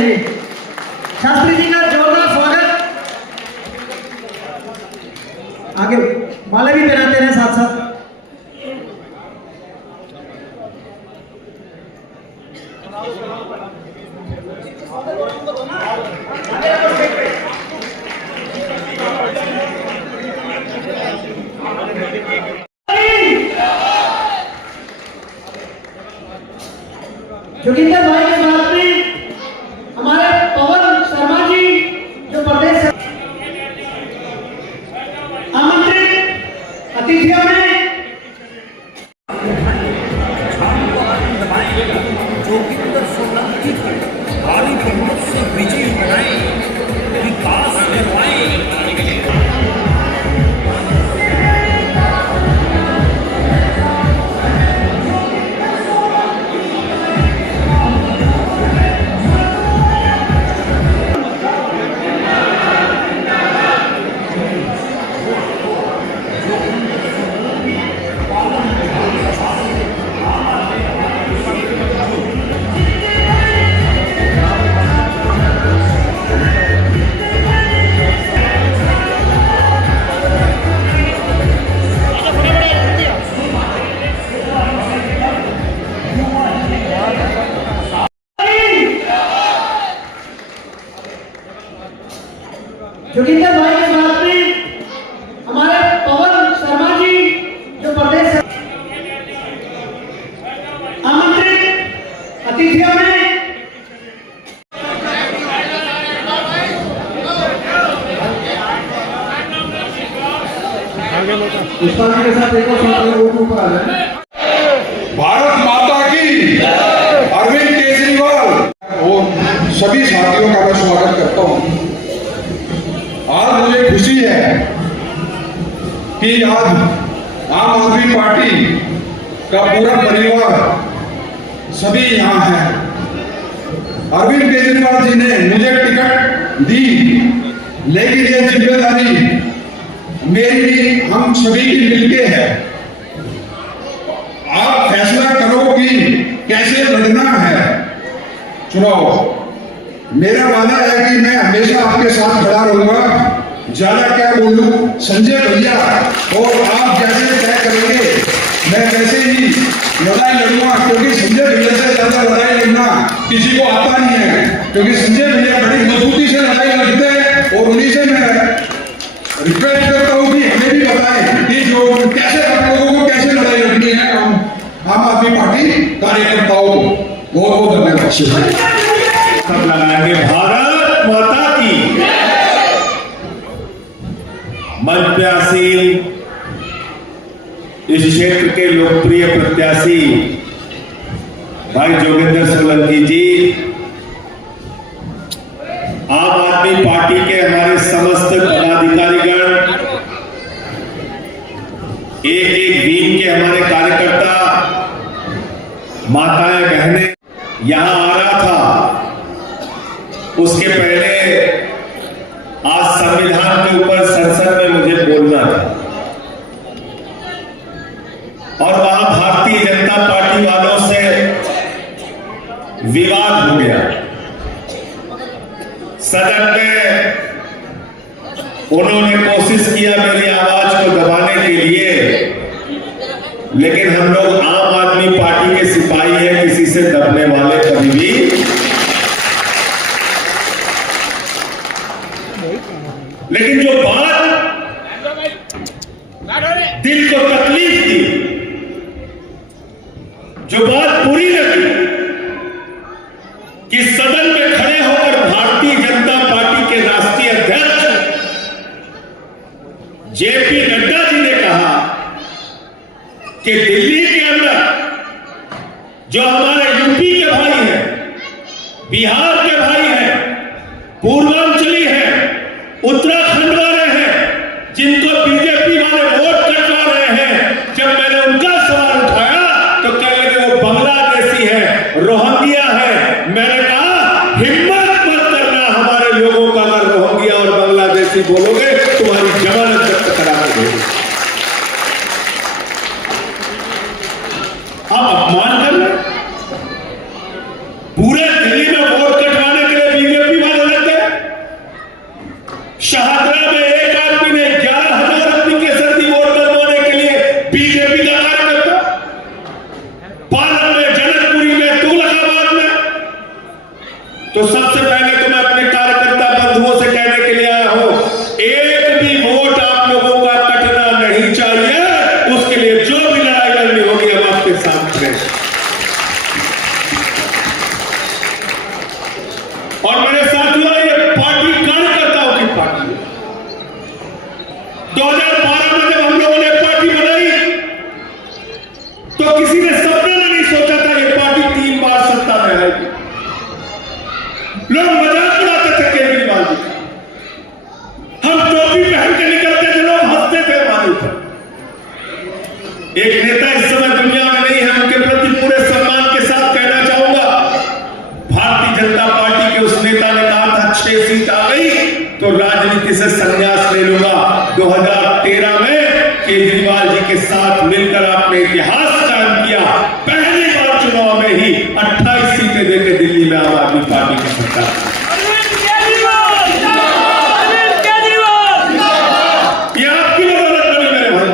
जाएंगे। शास्त्री जी का जोरदार स्वागत। आगे माला भी पहनाते हैं साथ साथ। जोगिंदर भाई के साथ में हमारे पवन शर्मा जी जो प्रदेश आमंत्रित अतिथियों में जोगिंदर सोलंकी भारी बहुमत से विजयी बनाए, विकास करवाए। जोगिंदर भाई के साथ में हमारे पवन शर्मा जी जो प्रदेश आमंत्रित अतिथियों में पुष्पांजलि के साथ एक और ऊपर आ जाए। भारत माता की, अरविंद केजरीवाल और सभी साथियों का मैं स्वागत करता हूं। आज मुझे खुशी है कि आज आम आदमी पार्टी का पूरा परिवार सभी यहाँ है। अरविंद केजरीवाल जी ने मुझे टिकट दी, लेकिन ये जिम्मेदारी मेरी हम सभी की मिलके है। आप फैसला करो कि कैसे लड़ना है चुनाव। मेरा वादा है कि मैं हमेशा आपके साथ खड़ा रहूंगा। ज्यादा क्या बोलूं, संजय भैया और आप जैसे तय करेंगे मैं वैसे ही लड़ाई लड़ूंगा, क्योंकि संजय भैया से ज्यादा लड़ाई लड़ना किसी को आता नहीं है, क्योंकि संजय भैया बड़ी मजबूती से लड़ाई लड़ते हैं। और उन्हीं से मैं रिक्वेस्ट करता हूं कि हमें भी बताएं कि जो कैसे आप लोगों को कैसे लड़ाई लड़नी है। हम आम आदमी पार्टी कार्यकर्ताओं को बहुत बहुत धन्यवाद। सब लगाएंगे। भारत माता की। मंच पे आसीन इस क्षेत्र के लोकप्रिय प्रत्याशी भाई जोगिंदर सोलंकी जी, आम आदमी पार्टी के हमारे समस्त पदाधिकारीगण, एक एक विंग के हमारे कार्यकर्ता, माताएं बहनें, यहां आ रहा था। उसके पहले आज संविधान के ऊपर संसद में मुझे बोलना था और वहां भारतीय जनता पार्टी वालों से विवाद हो गया। सदन में उन्होंने कोशिश किया मेरी आवाज को दबाने के लिए, लेकिन हम लोग आम आदमी पार्टी के सिपाही हैं, किसी से दबने वाले कभी भी। लेकिन जो बात दिल को तकलीफ दी, जो बात बुरी लगी कि सदन में खड़े होकर भारतीय जनता पार्टी के राष्ट्रीय अध्यक्ष जेपी नड्डा जी ने कहा कि दिल्ली के अंदर जो हमारे यूपी के भाई हैं, बिहार के भाई हैं, पूर्वांचली हैं, उत्तराखंड वाले हैं, जिनको बीजेपी वाले वोट कटवा रहे हैं, जब मैंने उनका सवाल उठाया तो कह लगे वो बांग्लादेशी है, रोहिंग्या है। मैंने कहा हिम्मत मत करना हमारे लोगों का, अगर रोहिंग्या और बांग्लादेशी बोलोगे तुम्हारी जमानत जब्त करा के देंगे। आप अपमान कर रहे, पूरे दिल्ली में वोट कटवाने के लिए तो सबसे पहले तो मैं अपने कार्यकर्ता बंधुओं से कहने के लिए आया हूं, एक भी वोट आप लोगों का कटना नहीं चाहिए। उसके लिए जो भी लड़ाई लड़नी होगी हम आपके साथ खड़े। और मेरे साथियों, ये पार्टी कार्यकर्ताओं की पार्टी है। 2012 में जब हम लोगों ने पार्टी बनाई तो किसी ने सपने में नहीं सोचा था ये पार्टी 3 बार सत्ता में आएगी। लोग मजाक उड़ाते थे केजरीवाल जी का, हम टोपी पहन के निकलते थे, लोग हंसते थे हमारे ऊपर। एक नेता इस समय दुनिया में नहीं है, उनके प्रति पूरे सम्मान के साथ कहना चाहूंगा, भारतीय जनता पार्टी के उस नेता ने कहा था 6 सीट आ गई तो राजनीति से संन्यास ले लूंगा। 2013 में केजरीवाल जी के साथ मिलकर आपने इतिहास कायम किया। पहली बार चुनाव में ही 28 सीटें देकर दिल्ली में आम आदमी पार्टी की सरकार। ये आपकी बदौलत बनी मेरे भाई।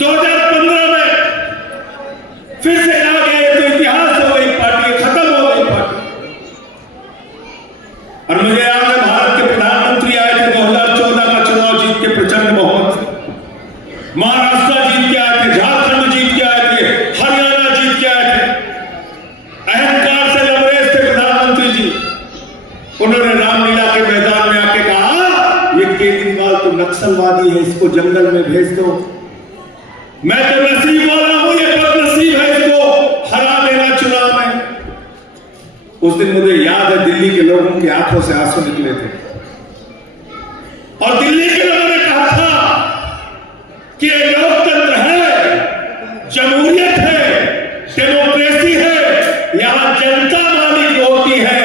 2015 में फिर से आ गए तो इतिहास हो गई पार्टी, खत्म हो गई पार्टी। और मुझे याद है भारत के प्रधानमंत्री आए थे 2014 का चुनाव जीत के प्रचंड बहुमत से, महाराष्ट्र जीत के आए थे, झारखंड जीत के आए थे, हरियाणा जीत के आए थे। अहंकार से लबरेज थे प्रधानमंत्री जी। उन्होंने रामलीला के मैदान में आके कहा ये केजरीवाल तो नक्सलवादी है, इसको जंगल में भेज दो। मैं तो नसीब वाला हूं, ये बदनसीब है, इसको हरा देना चुनाव में। उस दिन मुझे याद है दिल्ली के लोगों की आंखों से आंसू निकले थे और दिल्ली के लोगों ने कहा था कि ये लोकतंत्र है, जमहूरियत है, डेमोक्रेसी है, यहां जनता मालिक होती है।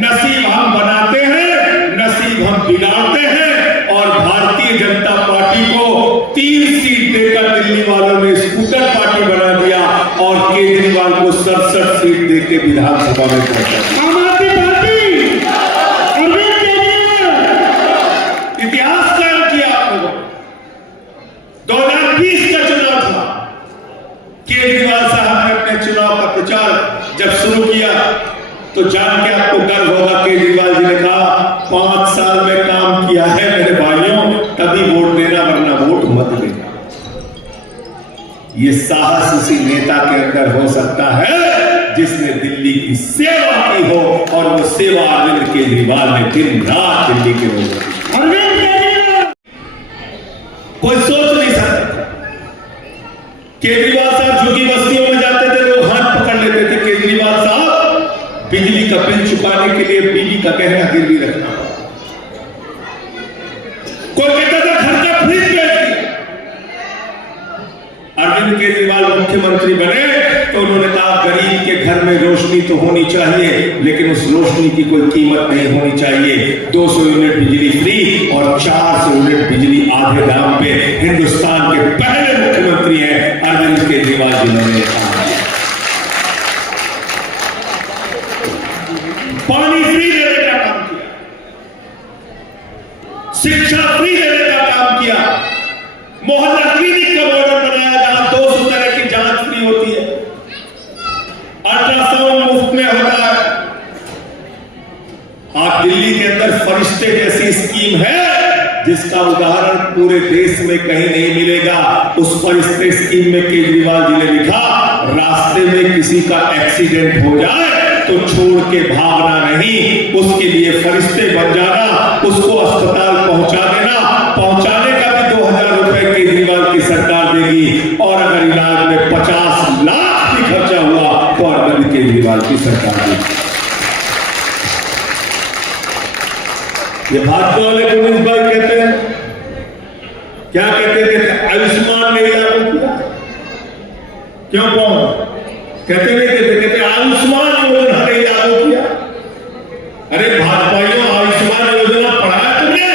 नसीब हम बनाते हैं, नसीब हम बिगाड़ते हैं। और भारतीय जनता पार्टी को 3 सीट देकर दिल्ली वालों ने स्कूटर पार्टी बना दिया और केजरीवाल को 67 सीट देकर विधानसभा में पहुंचा। आम आदमी पार्टी, अरविंद केजरीवाल, इतिहास कायम किया आप लोगों। 2020 का चुनाव था, केजरीवाल साहब ने अपने चुनाव का प्रचार जब शुरू किया तो जान के आपको गर्व होगा, केजरीवाल जी ने कहा 5 साल में काम किया है मेरे भाइयों, तभी वोट देना, वरना वोट मत देना। ये साहस उसी नेता के अंदर हो सकता है जिसने दिल्ली की सेवा की हो, और वो सेवा अरविंद केजरीवाल ने दिन रात दिल्ली के लोगों की। अरविंद केजरीवाल कोई सोच नहीं सकता। केजरीवाल साहब झुग्गी बस्तियों में जाते थे, लोग हाथ पकड़ लेते थे, केजरीवाल साहब बिजली का बिल चुकाने के लिए बीवी का गहना गिरवी रखना। कोई कहता था घर का फ्रिज बेच दिया। अरविंद केजरीवाल मुख्यमंत्री बने तो उन्होंने कहा गरीब के घर में रोशनी तो होनी चाहिए, लेकिन उस रोशनी की कोई कीमत नहीं होनी चाहिए। 200 यूनिट बिजली फ्री और 400 यूनिट बिजली आधे दाम पे। हिंदुस्तान के पहले मुख्यमंत्री हैं अरविंद केजरीवाल जिन्होंने कहा। पानी फ्री देने का काम किया, शिक्षा फ्री देने का काम किया, मोहल्ला क्लिनिक का मॉडल बनाया जहां 200 तरह की जांच फ्री होती है, अल्ट्रासाउंड मुफ्त में होता है। आप दिल्ली के अंदर फरिश्ते जैसी स्कीम है जिसका उदाहरण पूरे देश में कहीं नहीं मिलेगा। उस फरिश्ते स्कीम में केजरीवाल जी ने लिखा रास्ते में किसी का एक्सीडेंट हो जाए तो छोड़ के भागना नहीं, उसके लिए फरिश्ते बन जाना, उसको अस्पताल पहुंचा देना। पहुंचाने का भी 2000 रुपए केजरीवाल की सरकार देगी, और अगर इलाज में 50 लाख भी खर्चा हुआ तो अरविंद केजरीवाल की सरकार देगी। ये भाजपा वाले पुलिस भाई कहते हैं, क्या कहते थे, आयुष्मान नहीं लागू किया। क्यों कौन कहते नहीं, कहते आयुष्मान योजना नहीं लागू किया। अरे भाजपाइयों, आयुष्मान योजना पढ़ाया तुमने?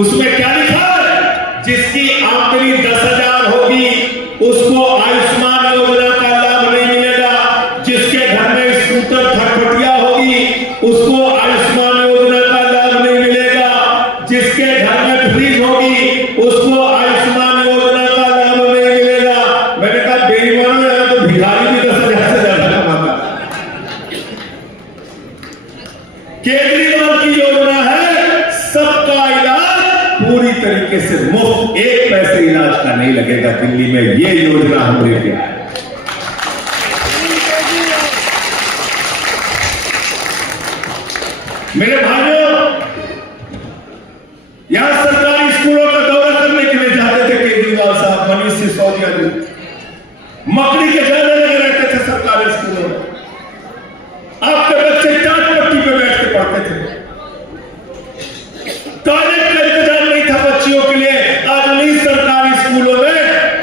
उसमें क्या लिखा है? जिसकी आमदनी 10,000 होगी उसको आयुष्मान योजना का लाभ नहीं मिलेगा। जिसके घर में स्कूटर फटफटिया होगी उसको आयुष्मान योजना का लाभ नहीं मिलेगा। जिसके घर में फ्रिज होगी उसको आयुष्मान योजना का लाभ नहीं मिलेगा। मैंने कहा बेईमान है तो भिखारी भी 10,000 से ज्यादा कमाता। केजरीवाल की योजना है सबका इलाज पूरी तरीके से मुफ्त, एक पैसे इलाज का नहीं लगेगा दिल्ली में। ये योजना हम लेके आए। मेरे भाइयों, यहां सरकारी स्कूलों का दौरा करने के लिए जाते थे केजरीवाल साहब, मनीष सिसोदिया जी, मकड़ी के जाने लगे रहते थे सरकारी स्कूलों में। आपके बच्चे टाट पट्टी पे बैठ के पढ़ते थे, टॉयलेट का इंतजाम नहीं था बच्चियों के लिए। आज नहीं सरकारी स्कूलों में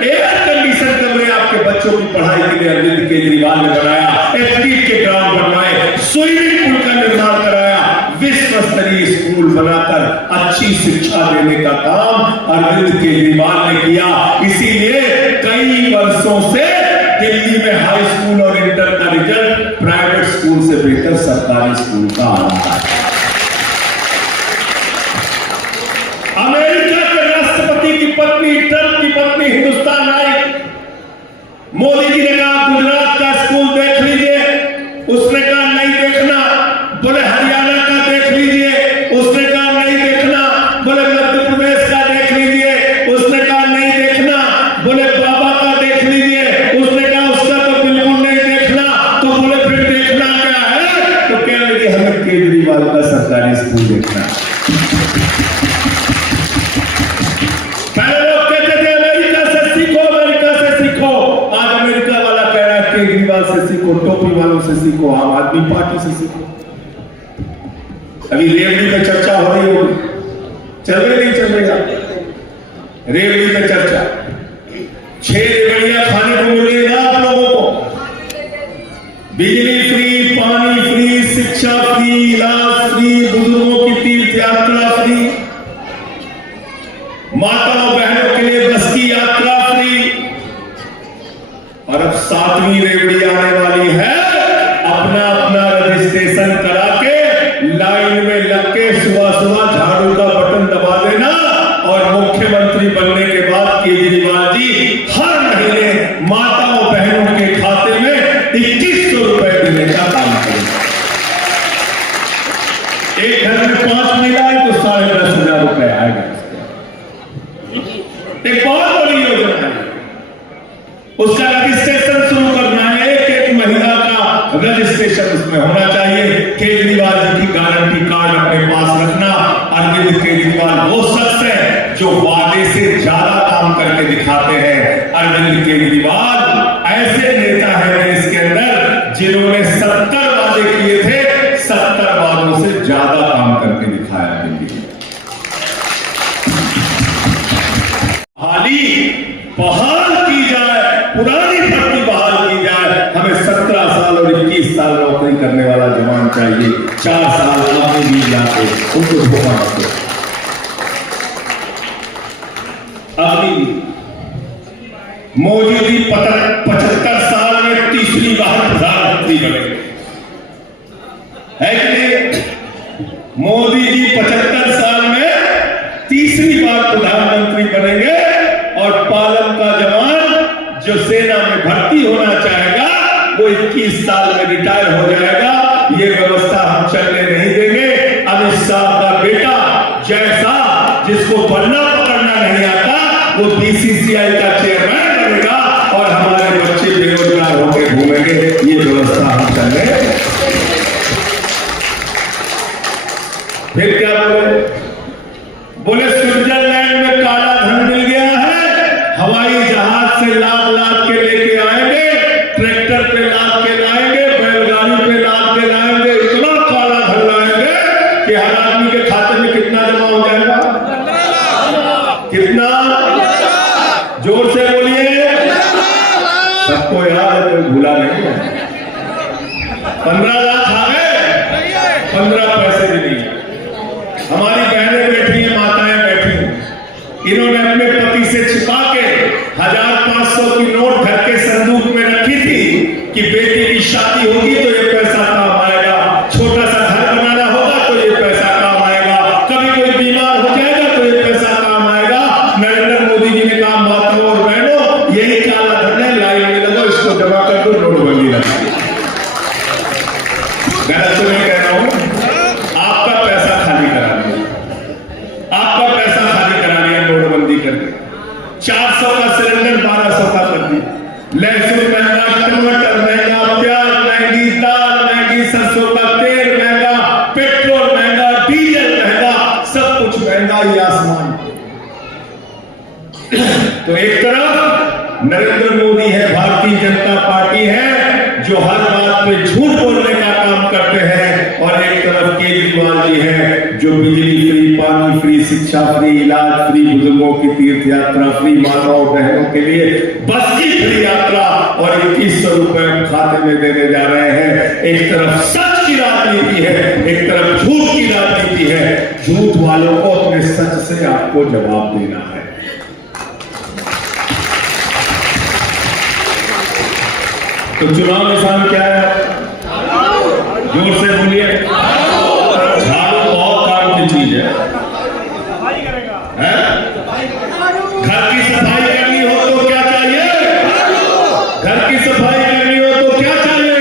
एयर कंडीशन कमरे आपके बच्चों की पढ़ाई के लिए अरविंद केजरीवाल ने बनाया, एथलीट के ग्राउंड बनवाए, स्विमिंग पूल का निर्माण कराया, विश्व स्तरीय स्कूल बनाकर अच्छी शिक्षा देने का काम अरविंद केजरीवाल ने किया। इसीलिए कई वर्षों से दिल्ली में हाई स्कूल और इंटर का रिजल्ट प्राइवेट स्कूल से बेहतर सरकारी स्कूल का आ रहा है। अमेरिका के राष्ट्रपति की पत्नी, ट्रंप की पत्नी हिंदुस्तान आई, मोदी जी ने कहा गुजरात का स्कूल देख लीजिए, उसने कहा नहीं देखना। बोले हरियाणा का देख लीजिए, उसने कहा नहीं देखना। बोले मध्य प्रदेश का देख लीजिए, उसने कहा नहीं देखना। बोले बाबा का देख लीजिए, उसने कहा उसका तो बिल्कुल नहीं देखना। तो बोले फिर देखना क्या है? तो कह लगे हमें केजरीवाल का सरकारी स्कूल देखना। पहले लोग कहते थे अमेरिका से सीखो, अमेरिका से सीखो। आज अमेरिका वाला कह रहा है केजरीवाल से सीखो, टोपी वालों से सीखो, आम आदमी पार्टी से सीखो। अभी रेवड़ी पे चर्चा हो रही होगी, चल रही नहीं चल रही? रेवड़ी पे चर्चा, 6 रेवड़ियां खाने को मिल रही है आप लोगों को, बिजली फ्री, पानी फ्री, शिक्षा फ्री, इलाज फ्री, बुजुर्गों की तीर्थ यात्रा फ्री, माताओं बहनों के लिए बस की यात्रा फ्री। और अब 7वीं रेवड़ी आने वाली है। अपना अपना रजिस्ट्रेशन करा के लाइन में लग के सुबह सुबह झाड़ू का बटन दबा देना, और मुख्यमंत्री बनने के बाद केजरीवाल जी हर महीने माताओं बहनों के खाते में 2100 रुपए देने का काम करेंगे। एक घर में 5 महिलाएं तो 10,500 रुपए आएगा। एक बहुत बड़ी योजना है, उसका रजिस्ट्रेशन शुरू करना है। एक महिला का रजिस्ट्रेशन उसमें होना चाहिए। केजरीवाल जी की गारंटी कार्ड अपने पास रखना। अरविंद केजरीवाल वो शख्स है जो वादे से ज्यादा काम करके दिखाते हैं। अरविंद केजरीवाल ऐसे नेता है देश के अंदर जिन्होंने 70 वादे किए थे, 70 वादों से ज्यादा काम करके दिखाया है। बहाल की जाए, पुरानी भर्ती बहाल की जाए। हमें 17 साल और 21 साल नौकरी करने वाला जवान चाहिए, 4 साल आगे भी जाते उनको धोखा दो। अभी मोदी जी 75 साल में तीसरी बार प्रधानमंत्री बने है कि नहीं? मोदी जी 75 साल में तीसरी बार प्रधानमंत्री बनेंगे, और पालम का जवान जो सेना में भर्ती होना चाहेगा वो 21 साल में रिटायर हो जाएगा। ये व्यवस्था हम चलने नहीं देंगे। अमित शाह का बेटा जैसा, जिसको पढ़ना पकड़ना नहीं आता, वो बीसीसीआई का चेयरमैन बनेगा, और हमारे बच्चे बेरोजगार होकर घूमेंगे। ये व्यवस्था हम चलने। फिर क्या बोले स्विट्जरलैंड में काला धन मिल गया है, हवाई जहाज से लाद के लेके आएंगे, ट्रैक्टर पे लाद के लाएंगे, बैलगाड़ी पे लाद के लाएंगे, इतना काला धन लाएंगे कि हर आदमी के खाते में कितना जमा हो जाएगा? कितना? जोर से बोलिए। सबको याद है, कोई भूला नहीं है। 15 लाख आ गए, 15 पैसे भी नहीं। हमारी बहनें बैठी हैं, माताएं बैठी हैं, इन्होंने अपने पति से छिपा के 1500 की नोट घर के संदूक में रखी थी कि बेटी की शादी होगी तो ये पैसा काम आएगा, छोटा सा घर बनाना होगा तो ये पैसा काम आएगा, कभी कोई बीमार हो जाएगा तो ये पैसा काम आएगा। नरेंद्र मोदी जी ने कहा माताओं और बहनों, यही काला धन है, लाइन में लगो, इसको जमा कर दो, नोटबंदी लगा। गलत तो नहीं कह रहा हूं। तो एक तरफ नरेंद्र मोदी है, भारतीय जनता पार्टी है जो हर बात पे झूठ बोलने का काम करते हैं, और एक तरफ केजरीवाल जी है जो बिजली फ्री, पानी फ्री, शिक्षा फ्री, इलाज फ्री, बुजुर्गों की तीर्थ यात्रा फ्री, माताओं बहनों के लिए बस की फ्री यात्रा और 2100 रुपए खाते में देने जा रहे हैं। एक तरफ सच की राजनीति है, एक तरफ झूठ की राजनीति है। झूठ वालों को अपने सच से आपको जवाब देना है। तो चुनाव निशान क्या है? जोर से बोलिए। झाड़ू बहुत काम की चीज है? घर की सफाई करनी हो तो क्या चाहिए? घर की सफाई करनी हो तो क्या चाहिए?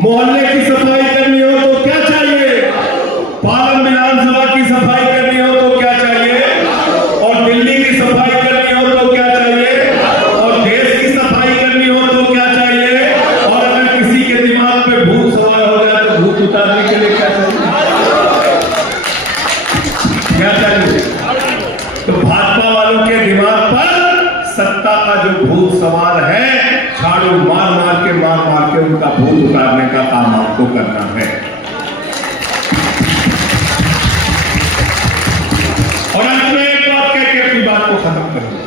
मोहल्ले की सफाई करनी हो तो क्या चाहिए? पालम विधानसभा की सफाई करनी हो तो क्या चाहिए? और दिल्ली की सफाई करनी हो तो क्या चाहिए? और देश की सफाई करनी हो तो क्या चाहिए? और अगर किसी के दिमाग पे भूत सवार हो जाए तो भूत उतारने के लिए क्या चाहिए? क्या चाहिए? तो भाजपा वालों के दिमाग पर सत्ता का जो भूत सवार है, झाड़ू मार मार के उनका भूत उतारने का काम आपको करना है। और अंत में एक बात कह के अपनी बात को खत्म करूंगा।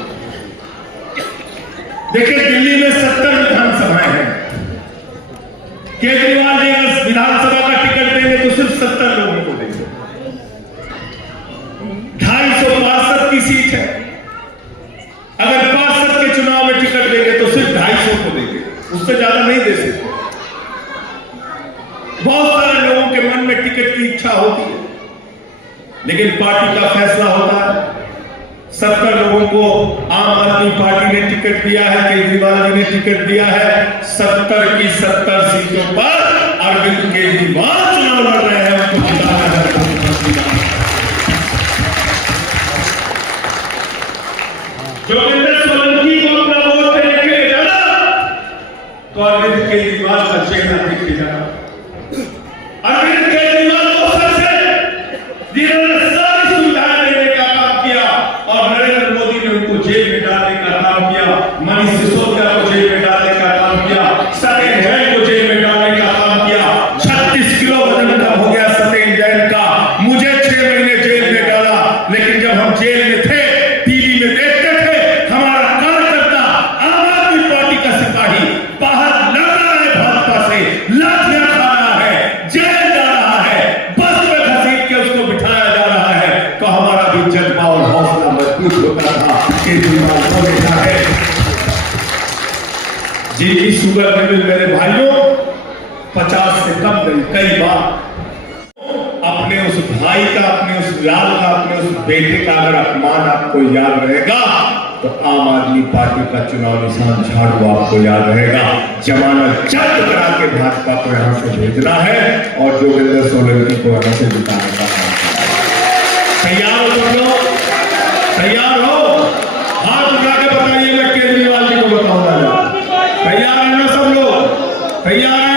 देखिए, दिल्ली में 70 विधानसभाएं हैं। केजरीवाल जी अगर विधानसभा का टिकट देंगे तो सिर्फ 70 लोगों को देंगे। 265 की सीट है। अगर 65 के चुनाव में टिकट देंगे तो सिर्फ 250 को देंगे, उससे ज्यादा नहीं दे सकते। बहुत सारे लोगों के मन में टिकट की इच्छा होती है, लेकिन पार्टी का फैसला होता है। 70 लोगों को आम आदमी पार्टी ने टिकट दिया है, केजरीवाल जी ने टिकट दिया है। 70 की 70 सीटों पर अरविंद केजरीवाल चुनाव लड़ रहे हैं, उनको जिताना है। जोगिंदर सोलंकी को अपना वोट देने के लिए जाना तो अरविंद केजरीवाल का चेहरा दिख जाना। अरविंद केजरीवाल को सबसे जिन्होंने सारी सुविधाएं देने का काम किया और नरेंद्र मोदी ने उनको जेल में डालने का काम किया, मनीष सिसोदिया को जेल में डालने का काम किया, सत्येंद्र जैन को जेल में डालने का काम किया। 36 किलो वजन का हो गया सत्येंद्र जैन का। मुझे 6 महीने जेल में डाला, लेकिन जब हम जेल में थे टीवी में देखते थे हमारा कार्यकर्ता आम आदमी पार्टी का सिपाही बाहर लड़ रहा है, भाजपा से लाठियां खा रहा है, जेल जा रहा है, बस में घसीट के उसको बिठाया जा रहा है, तो हमारा भी जज्बा और हौसला मजबूत होता था। केजरीवाल को देखा है जिनकी शुगर लेवल मेरे भाइयों 50 से कम गई कई बार। अपने उस भाई का, अपने उस लाल का, अपने उस बेटे का अगर अपमान आपको याद रहेगा तो आम आदमी पार्टी का चुनाव निशान झाड़ू आपको याद रहेगा। जमानत जब्त करा के भाजपा को यहां से भेजना है और जोगिंदर सोलंकी को यहां से जिताने का काम करना है। तैयार हो सब लोग? तैयार हो? हाथ उठा के बताइए, मैं केजरीवाल जी को बताऊंगा। तैयार है ना सब लोग? तैयार है?